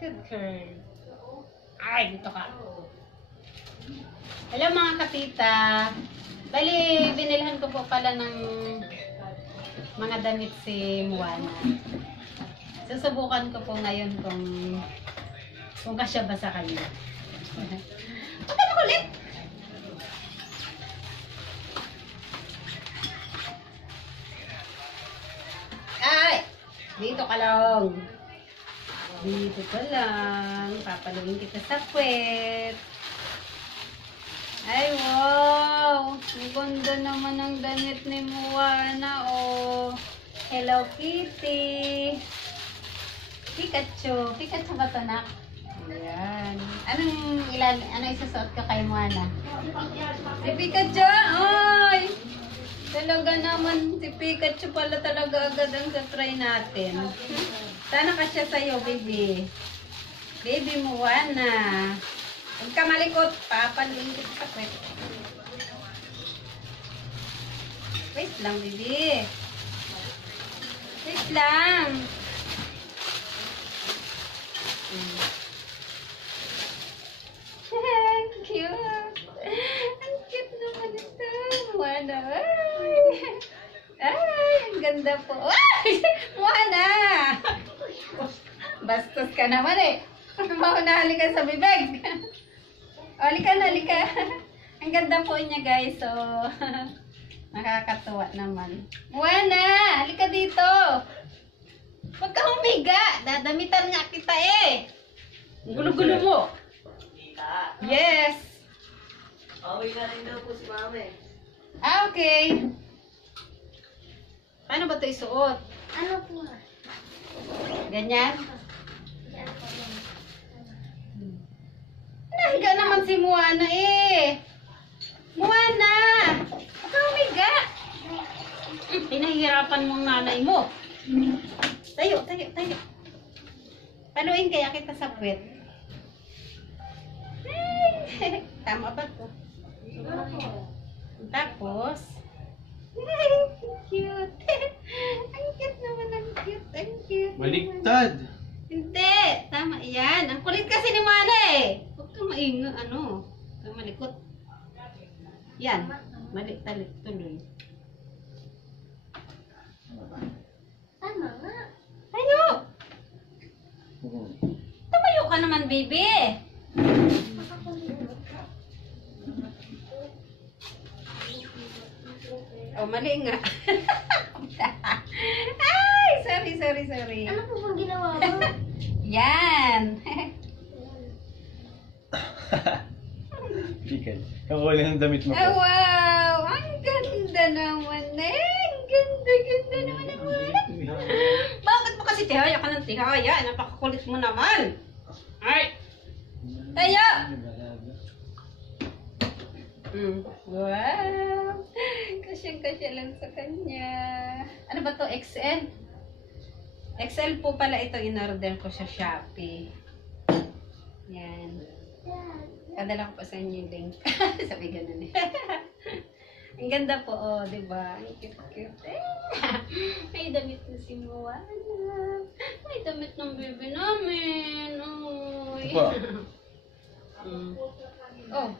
Good girl. Ay, dito ka. Hello mga katita. Bali, binilhan ko po pala ng mga damit si Moana. Susubukan ko po ngayon kung kasya ba sa kanya. Huwag ka makulit! Ay! Dito ka lang. Dito ka lang. Papaluin kita sa puwet. Ay, wow! Ang ganda naman ng damit ni Moana, oh. Hello, Kitty. Pikachu. Pikachu ba ito, nak? Ayan. Ano isusuot ko kay Moana? Si Pikachu! Ay! Talaga naman, si Pikachu pala talaga agad ang sa-try natin. Sana kasya sa'yo, baby. Baby Moana. Huwag ka malikot. Papaluin ko sa kwet. Wait lang, baby. Wait lang. Ang cute. Ang cute naman ito. Moana. Ay, ang ganda po. Ay, Moana. Bastos ka naman eh. Mauna, halika sa bibig. Halika na, halika. Ang ganda po niya, guys. So, nakakatuwa naman. Moana, halika dito. Huwag ka humiga. Dadamitan nga kita eh. Gulo-gulo mo. Yes. Away ka rin daw po si mama eh. Ah, okay. Paano ba ito isuot? Ano po? Ganyan? Nahiga naman si Moana eh. Moana! Huwag ka humiga. Pinahihirapan mo ang nanay mo. Tayo, tayo, tayo. Paluin kaya kita sa puwet. Ay, tama ba ito? Tapos, ay, cute. Ang cute naman, ang cute, ang cute. Baliktad. Hindi, tama yan. Ang kulit kasi ni Moana eh. Huwag kang mainga, ano. Huwag kang malikot. Yan, malik-talik tuloy. Tama nga. Tayo! Tumayo ka naman, baby. Oh, mali nga. Ay, sorry, sorry, sorry. Ano po bang ginawa mo? Yan. Chicken. Ang kulay ng damit mo Oh, po. wow! Ang ganda naman eh. Ang ganda, ganda naman ang wala. Bakit mo kasi tihaya ka ng tihaya? Napakakulit mo naman. Ay! Tayo! Wow! Kasyang-kasya lang sa kanya. Ano ba to? XL? XL po pala ito. In-order ko sa Shopee. Yan. Kadala ko pa sa inyo yung link. Sabi ganun eh. Ang ganda po, oh, diba? Ang cute-cute. May damit na si Moana. May damit ng baby namin. Uy. Apa? Oh.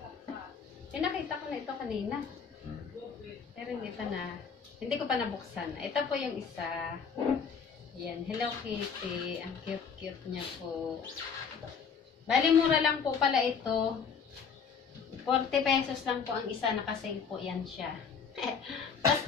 Nakita ko na ito kanina. Pero hindi pa na. Hindi ko pa nabuksan. Ito po yung isa. Yan. Hello Kitty. Ang cute-cute niya po. Bali, mura lang po pala ito. 40 pesos lang po ang isa. Nakasale po yan siya. Tapos,